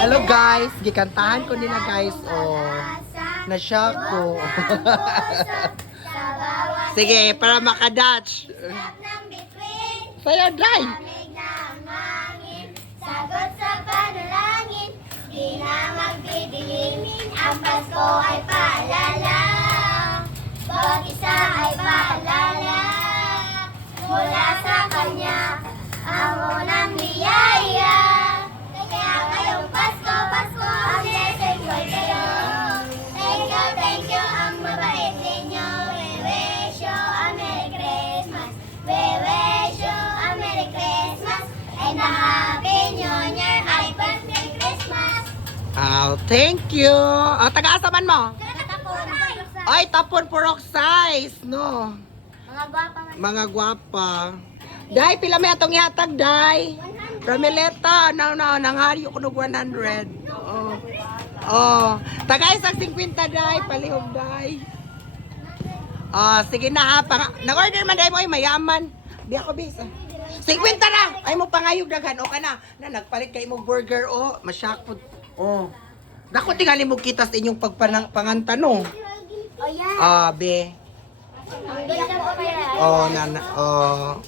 Hello guys, gikantahan ko nila guys. Oh, na-shock ko. Sige, para maka-Dutch. Sayo, Dry. Sagot sa panalangin, di na magdidilimin. Ang Pasko ay paalala, bawat isa ay paalala. Mula sa Kanya, ang unang biyaya. Kaya ngayong Pasko, ang blessed joy kayo. Thank you, ang mabait ninyo. We wish you a Merry Christmas. We wish you a Merry Christmas. And a Happy New Year. Ay, Merry Christmas. Oh, thank you. Oh, taga-asaman mo? Ay, tapon purok size, no? Mga gwapa man. Mga gwapa. Day, pila may atong ihatag, Day? Rameleta, nangharyo ko ng 100. Oh. Oh, tagay sa 50, Day, palihog, Day. Oh, sige na ha. Nag-order man, Day mo, ay mayaman. Di ako bisa. 50 na! Ay mo pangayog daghan, o ka na. Nagpalit kay mo burger, oh. Masyak po. Oh. Dako tingali mo kita sa inyong pagpanganta, no? O yan. Ah, be. Ang ganda po kaya. Oh, nana. Oh.